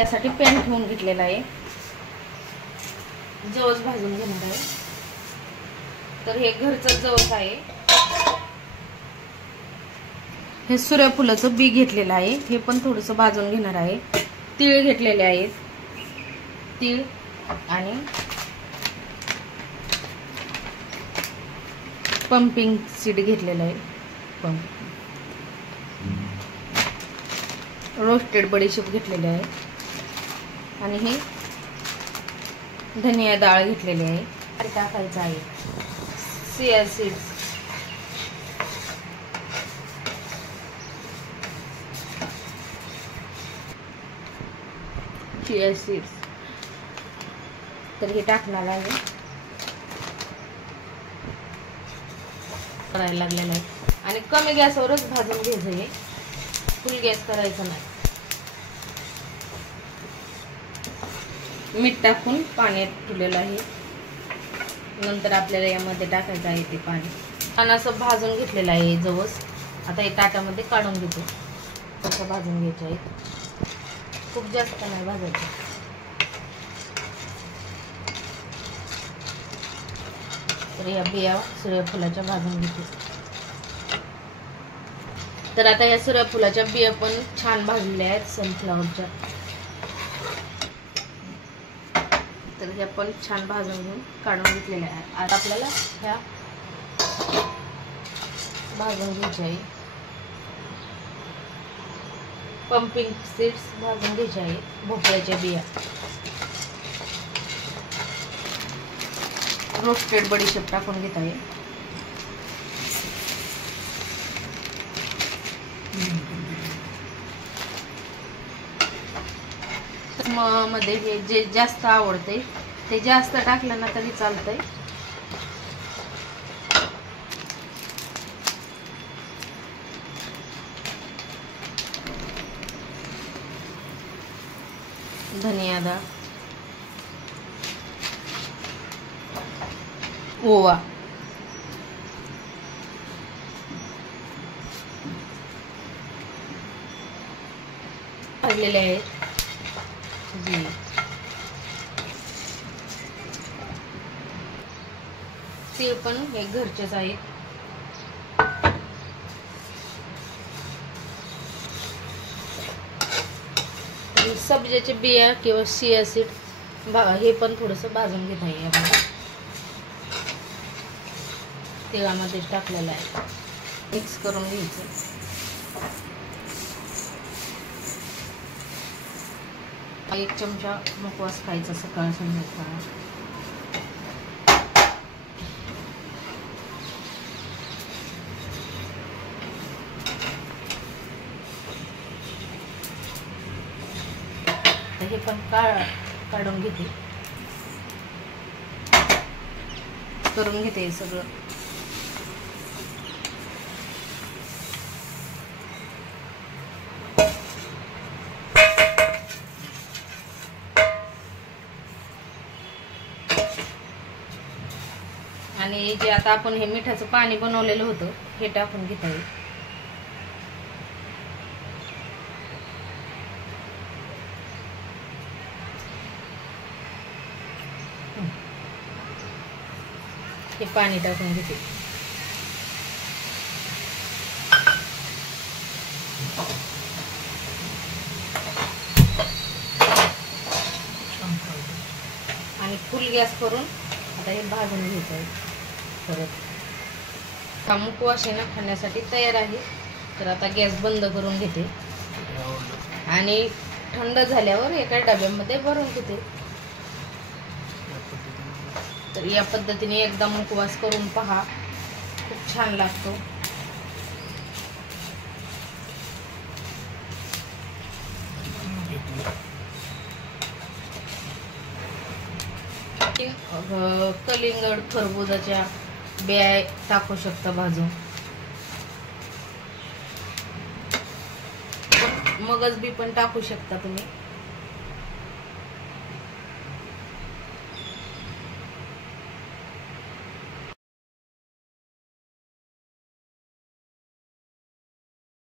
त्यासाठी पॅन ठेवून घेतलेला आहे, जवस भाजून घेणार आहे। तर हे घरचं जवस आहे। हे सूर्यफुलाचं बी घेतलेलं आहे, हे पण थोडंसं भाजून घेणार आहे। तीळ घेतलेले आहेत, तीळ आणि पंपिंग सीड घेतलेलं आहे, रोस्टेड बडीशेप घेतलेले आहे आणि हे धनिया डाळ घेतलेली आहे। टाकायचं आहे चिया सीड्स, चिया सीड्स तर हे टाकणार आहे। करायला लागलेलं आहे आणि कमी गॅसवरच भाजून घ्यायचं आहे, फुल गॅस करायचं नाही। मीठ टाकून पाण्यात ठेवलेलं आहे, नंतर आपल्याला यामध्ये टाकायचं आहे ते पाणी। छान असं भाजून घेतलेलं आहे जवस। आता हे ताटामध्ये काढून घेतो। तसं भाजून घ्यायचं आहे, खूप जास्त नाही भाजायचं। तर या बिया सूर्यफुलाच्या भाजून घेतो। तर आता या सूर्यफुलाच्या बिया पण छान भाजलेल्या आहेत सनफ्लॉवरच्या। तर ह्या पण छान भाजून घेऊन काढून घेतलेल्या आहेत। आता आपल्याला ह्या भाजून घ्यायच्या आहे, पंपिंग सीड्स भाजून घ्यायचे आहे, भोपळ्याच्या बिया, रोस्टेड बडीशेप टाकून घेत आहे। मध्ये हे जे जास्त आवडते ते जास्त टाकलं ना तरी चालतंय। धनिया डाळ, ओवा, भाजलेले आहेत तीळ पण हे घरचेच आहेत। सब्जाचे बिया किंवा चिया सीड हे पण थोडंसं भाजून घेत आहे आपण, तेलामध्ये टाकलेलं आहे, मिक्स करून घ्यायचं। एक चमचा मुखवास खायचा सकाळ संध्याकाळ। हे पण काढून घेते, करून घेते हे सगळं। आणि जे आता आपण हे मिठाचं पाणी बनवलेलं होतं हे टाकून घेत आहे। हे पाणी टाकून घेते। आणि फुल गॅस करून आता हे भाजून घ्यायचं आहे परत। हा मुखवास आहे ना खाण्यासाठी तयार आहे। तर आता गॅस बंद करून घेते आणि थंड झाल्यावर एका डब्यामध्ये भरून घेते। तर या पद्धतीने एकदा मुखवास करून पहा, खूप छान लागतो। कलिंगड खरबुजाच्या बिया टाकू शकता भाजून, मगज बी पण टाकू शकता तुम्ही।